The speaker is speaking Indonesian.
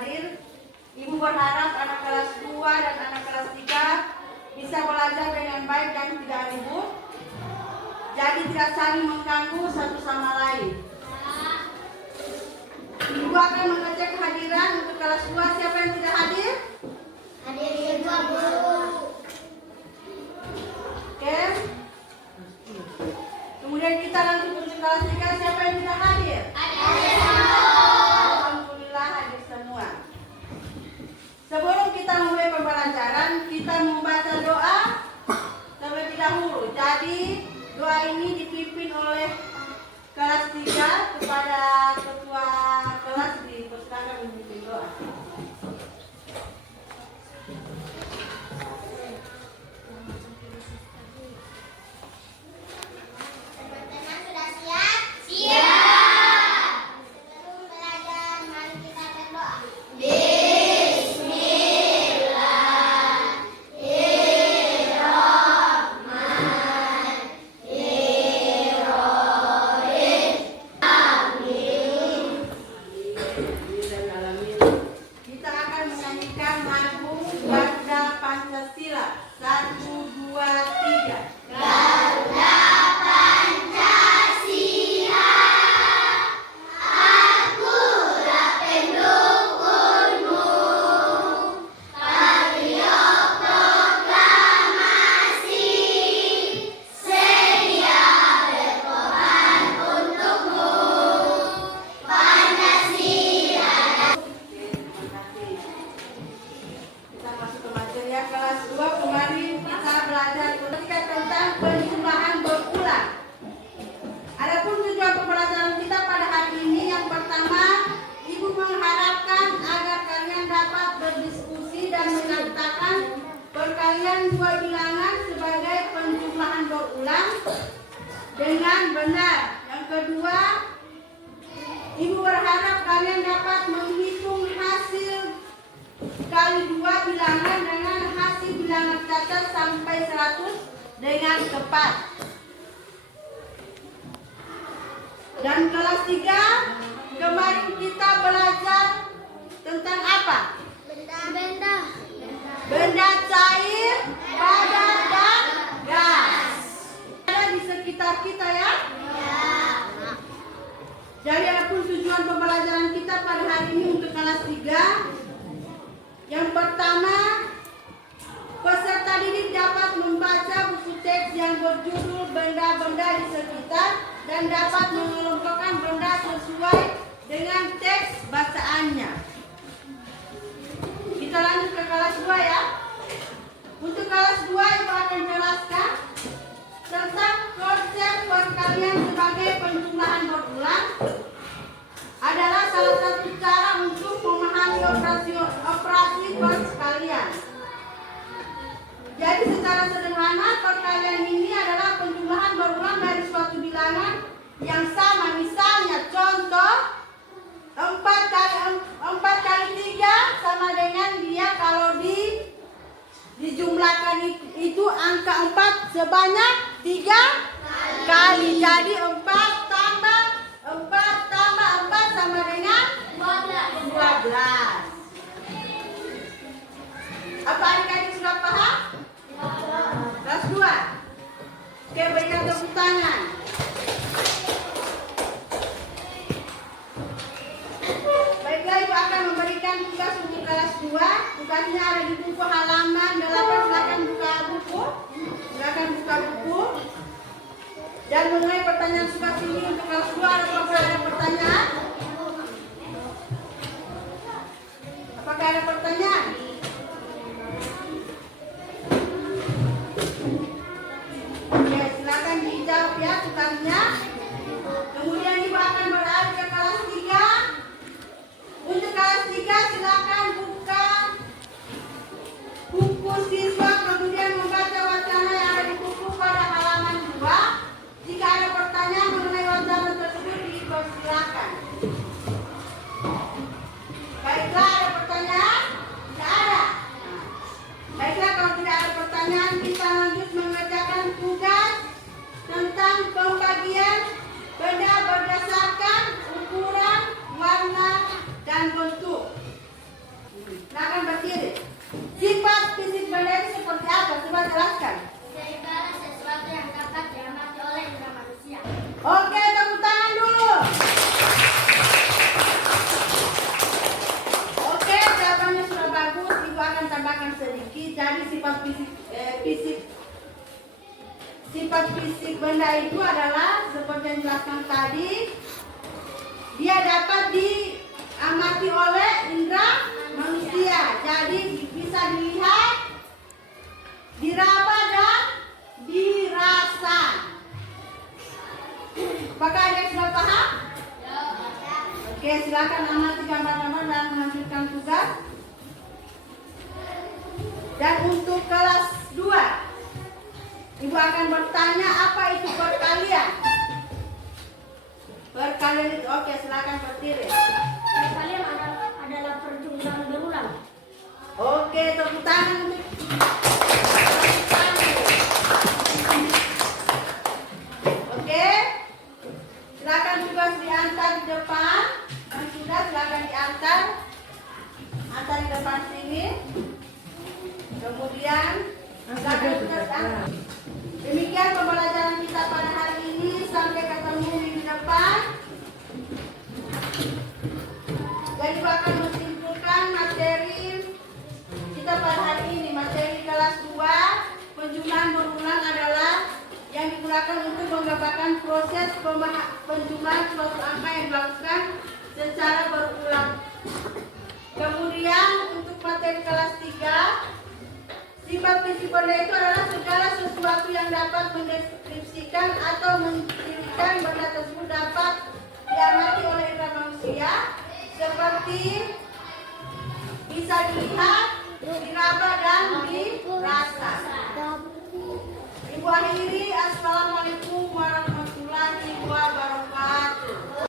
hadir. Ibu berharap anak kelas 2 dan anak kelas 3 bisa belajar dengan baik dan tidak ribut. Jadi tidak saling mengganggu satu sama lain. Ibu akan mengecek kehadiran untuk kelas 2. Siapa yang tidak hadir? Hadir Ibu, Bu. Oke. Kemudian kita lanjut untuk kelas 3. Siapa yang tidak hadir? Alhamdulillah hadir semua. Sebelum kita mulai pembelajaran, kita membaca doa terlebih dahulu. Jadi doa ini dipimpin oleh kelas 3 kepada ketua kelas, dipersilakan memimpin doa. Teman-teman sudah siap? Siap. Sebelum belajar, mari kita berdoa. Kita akan menyanyikan lagu Garuda Pancasila. 1, 2, 3. Kita masuk ke materi ya. Kelas 2 kemarin kita belajar tentang penjumlahan berulang. Adapun tujuan pembelajaran kita pada hari ini, yang pertama, Ibu mengharapkan agar kalian dapat berdiskusi dan menyatakan perkalian dua bilangan sebagai penjumlahan berulang dengan benar. Yang kedua, Ibu berharap kalian dapat menghitung hasil kali dua bilangan dengan hasil bilangan cacat sampai 100 dengan tepat. Dan kelas 3 kemarin kita belajar tentang apa? Benda. Benda cair, padat, dan gas. Ada di sekitar kita ya. Jadi apapun tujuan pembelajaran kita pada hari ini untuk kelas 3. Yang pertama, peserta didik dapat membaca buku teks yang berjudul Benda-benda di sekitar dan dapat mengelompokkan benda sesuai dengan teks bacaannya. Kita lanjut ke kelas 2 ya. Untuk kelas 2 Ibu akan jelaskan tentang konsep perkalian sebagai penjumlahan berulang. Adalah salah satu cara untuk memahami operasi perkalian. Jadi secara sederhana, perkalian ini adalah penjumlahan berulang dari suatu bilangan yang sama. Misalnya contoh 4 kali 3 sama dengan dia kalau dijumlahkan itu angka 4 sebanyak 3 kali. Jadi 4 tambah 4 sama dengan 12. Apa adik-adik sudah paham? Kelas 2. Oke, berikan tepuk tangan. Baiklah, Ibu akan memberikan tugas untuk kelas 2. Tugasnya ada di buku halaman 8. Silakan buka buku. Dan mengenai pertanyaan tugas ini untuk kelas 2, apakah ada pertanyaan? Apakah ada pertanyaan? Ya, silakan dijawab ya tugasnya. Kemudian Ibu akan beralih ke kelas 3. Untuk kelas 3 silakan buka buku siswa, kemudian membaca wacana yang ada di buku pada halaman 2. Jika ada pertanyaan mengenai wacana tersebut, dipersilakan. Baiklah, ada pertanyaan? Tidak ada. Baiklah, kalau tidak ada pertanyaan, kita lanjut mengerjakan tugas tentang pembagian benda berdasarkan ukuran, warna, dan bentuk. sifat fisik benda itu adalah seperti yang dijelaskan tadi, dia dapat diamati oleh indera manusia. Jadi bisa dilihat, diraba dan dirasa. Apakah ada yang sudah paham? Oke, silakan amati gambar-gambar dan melanjutkan tugas. Dan untuk kelas 2, Ibu akan bertanya apa itu perkalian. Perkalian itu, oke, silakan berdiri. Perkalian adalah perjumlahan berulang. Oke, tepuk tangan untuk oke. Silakan tugas diantar di depan. Dan sudah silakan diantar. Antar di depan sini. Kemudian silakan tugaskan. Demikian pembelajaran kita pada hari ini. Sampai ketemu minggu depan. Jadi akan menyimpulkan materi kita pada hari ini. Materi kelas 2, penjumlahan berulang adalah yang digunakan untuk menggambarkan proses penjumlahan suatu angka yang dilakukan secara berulang. Kemudian untuk materi kelas 3, sifat fisik benda itu adalah segala sesuatu yang dapat mendeskripsikan atau mencirikan benda tersebut dapat diamati oleh indera manusia, seperti bisa dilihat, diraba dan dirasa. Ibu akhiri, assalamualaikum warahmatullahi wabarakatuh.